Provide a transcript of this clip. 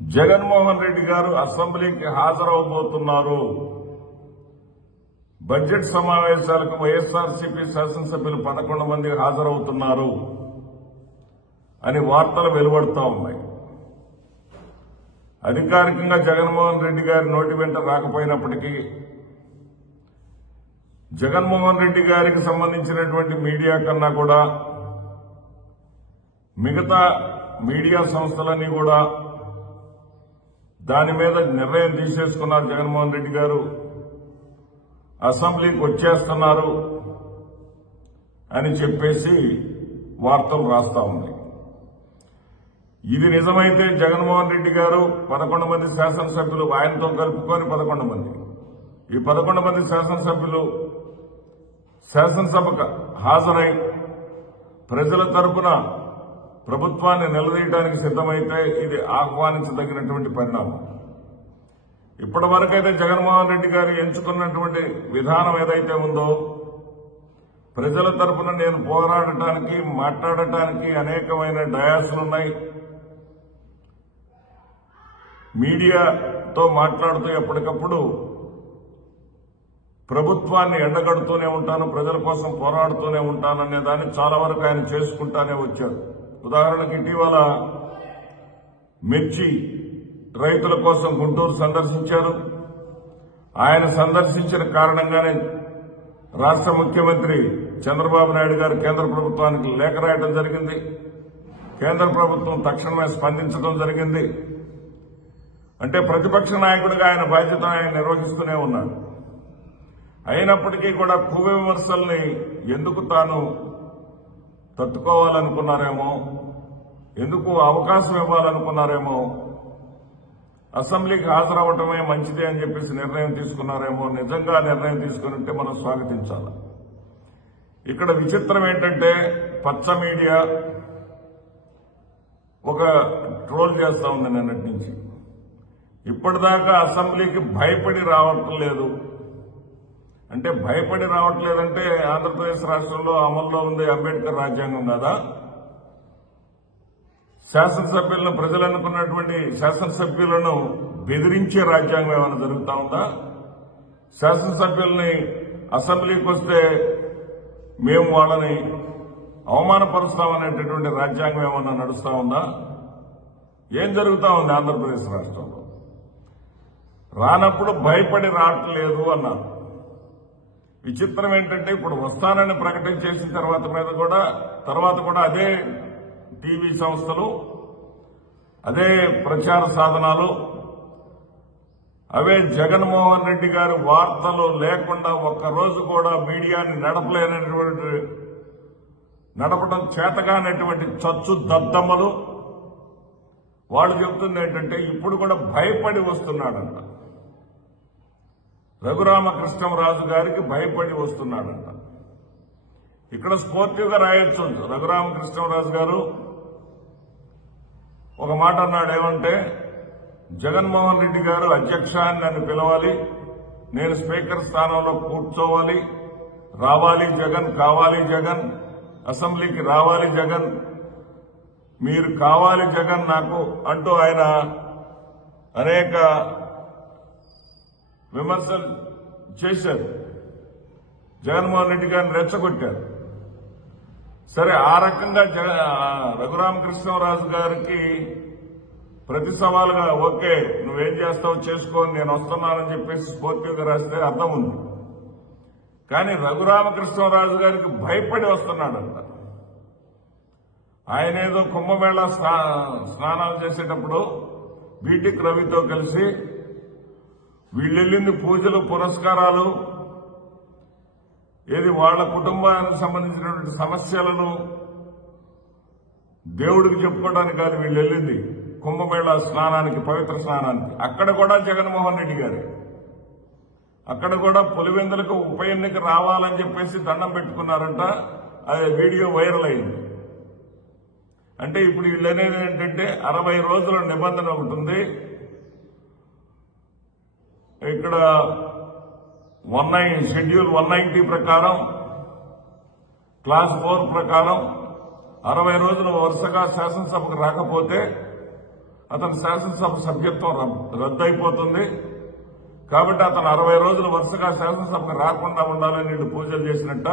జగన్మోహన్ రెడ్డి గారు అసెంబ్లీకి హాజరవబోతున్నారు. బడ్జెట్ సమావేశాలకు వైఎస్ఆర్సీపీ శాసనసభ్యులు 11 మంది హాజరవుతున్నారు అని వార్తలు వెలువడుతూ ఉన్నాయి. అధికారికంగా జగన్మోహన్ రెడ్డి గారి నోటి వెంట రాకపోయినప్పటికీ జగన్మోహన్ రెడ్డి గారికి సంబంధించినటువంటి మీడియా కన్నా కూడా మిగతా మీడియా సంస్థలన్నీ కూడా దాని మీద నిర్ణయం తీసేసుకున్నారు. జగన్మోహన్ రెడ్డి గారు అసెంబ్లీకి వచ్చేస్తున్నారు అని చెప్పేసి వార్తలు రాస్తా ఉన్నాయి. ఇది నిజమైతే జగన్మోహన్ రెడ్డి గారు 11 మంది శాసనసభ్యులు ఆయనతో కలుపుకొని 11 మంది ఈ 11 మంది శాసనసభ్యులు శాసనసభకు హాజరై ప్రజల తరపున ప్రభుత్వాన్ని నిలదీయడానికి సిద్దమైతే ఇది ఆహ్వానించదగినటువంటి పరిణామం. ఇప్పటి వరకైతే జగన్మోహన్ రెడ్డి గారు ఎంచుకున్నటువంటి విధానం ఏదైతే ఉందో ప్రజల తరపున నేను పోరాడటానికి మాట్లాడటానికి అనేకమైన డయాస్లున్నాయి. మీడియాతో మాట్లాడుతూ ఎప్పటికప్పుడు ప్రభుత్వాన్ని ఎండగడుతూనే ఉంటాను, ప్రజల కోసం పోరాడుతూనే ఉంటాననే దాన్ని చాలా వరకు ఆయన చేసుకుంటానే వచ్చారు. ఉదాహరణకు ఇటీవల మిర్చి రైతుల కోసం గుంటూరు సందర్శించారు. ఆయన సందర్శించిన కారణంగానే రాష్ట్ర ముఖ్యమంత్రి చంద్రబాబు నాయుడు గారు కేంద్ర ప్రభుత్వానికి లేఖ రాయడం జరిగింది. కేంద్ర ప్రభుత్వం తక్షణమే స్పందించడం జరిగింది. అంటే ప్రతిపక్ష నాయకుడిగా ఆయన బాధ్యత ఆయన నిర్వహిస్తూనే ఉన్నారు. అయినప్పటికీ కూడా కువ్య విమర్శల్ని ఎందుకు తాను తట్టుకోవాలనుకున్నారేమో, ఎందుకు అవకాశం ఇవ్వాలనుకున్నారేమో, అసెంబ్లీకి హాజరవటమే మంచిదే అని చెప్పేసి నిర్ణయం తీసుకున్నారేమో. నిజంగా నిర్ణయం తీసుకున్నట్టే మనం స్వాగతించాలి. ఇక్కడ విచిత్రం ఏంటంటే పచ్చ మీడియా ఒక ట్రోల్ చేస్తా ఉంది నిన్నటి నుంచి. ఇప్పటిదాకా అసెంబ్లీకి భయపడి రావటం లేదు. అంటే భయపడి రావట్లేదంటే ఆంధ్రప్రదేశ్ రాష్ట్రంలో అమల్లో ఉంది అంబేద్కర్ రాజ్యాంగం కదా. శాసనసభ్యులను ప్రజలు అనుకున్నటువంటి శాసనసభ్యులను బెదిరించే రాజ్యాంగం ఏమైనా జరుగుతా ఉందా? శాసనసభ్యుల్ని అసెంబ్లీకి వస్తే మేము వాళ్ళని అవమానపరుస్తామనేటటువంటి రాజ్యాంగం ఏమన్నా నడుస్తా ఉందా? ఏం జరుగుతా ఉంది ఆంధ్రప్రదేశ్ రాష్ట్రంలో? రానప్పుడు భయపడి రావట్లేదు అన్నారు. విచిత్రం ఏంటంటే ఇప్పుడు వస్తానని ప్రకటన చేసిన తర్వాత కూడా అదే టీవీ సంస్థలు, అదే ప్రచార సాధనాలు, అవే జగన్మోహన్ రెడ్డి గారి వార్తలు లేకుండా ఒక్కరోజు కూడా మీడియాని నడపడం చేతగానటువంటి చచ్చు దద్దమ్మలు. వాళ్ళు చెబుతుంది ఏంటంటే ఇప్పుడు కూడా భయపడి వస్తున్నాడంట. రఘురామకృష్ణరాజు గారికి భయపడి వస్తున్నాడంట. ఇక్కడ స్ఫూర్తిగా రాయొచ్చు. రఘురామకృష్ణరాజు గారు ఒక మాట అన్నాడు. ఏమంటే జగన్మోహన్ రెడ్డి గారు అధ్యక్ష అని నన్ను పిలవాలి, నేను స్పీకర్ స్థానంలో కూర్చోవాలి, రావాలి జగన్, కావాలి జగన్, అసెంబ్లీకి రావాలి జగన్, మీరు కావాలి జగన్ నాకు అంటూ ఆయన అనేక విమర్శలు చేశారు. జగన్మోహన్ రెడ్డి గారిని రెచ్చగొట్టారు. సరే, ఆ రకంగా రఘురామకృష్ణరాజు గారికి ప్రతి సవాలుగా ఓకే నువ్వేం చేస్తావో చేసుకోని నేను వస్తున్నానని చెప్పేసి స్ఫూర్తిగా రాస్తే అర్థం ఉంది. కానీ రఘురామకృష్ణరాజు గారికి భయపడి వస్తున్నాడంట. ఆయన ఏదో కుంభమేళా స్నానాలు చేసేటప్పుడు బీటెక్ రవితో కలిసి వీళ్ళెళ్ళింది పూజలు పురస్కారాలు, ఏది వాళ్ల కుటుంబానికి సంబంధించినటువంటి సమస్యలను దేవుడికి చెప్పుకోవడానికి కాదు వీళ్ళు వెళ్ళింది కుంభమేళా స్నానానికి, పవిత్ర స్నానానికి. అక్కడ కూడా జగన్మోహన్ రెడ్డి గారు అక్కడ కూడా పులివెందులకు ఉప ఎన్నిక రావాలని చెప్పేసి దండం పెట్టుకున్నారంట. అది వీడియో వైరల్ అయింది. అంటే ఇప్పుడు వీళ్ళు అనేది ఏంటంటే 60 రోజుల నిబంధన ఒకటి ఉంది. ఇక్కడ షెడ్యూల్ 190 ప్రకారం, క్లాస్ 4 ప్రకారం 60 రోజులు వరుసగా శాసనసభకు రాకపోతే అతని శాసనసభ సభ్యత్వం రద్దయిపోతుంది. కాబట్టి అతను 60 రోజులు వరుసగా శాసనసభకు రాకుండా ఉండాలని వీళ్ళు పూజలు చేసినట్ట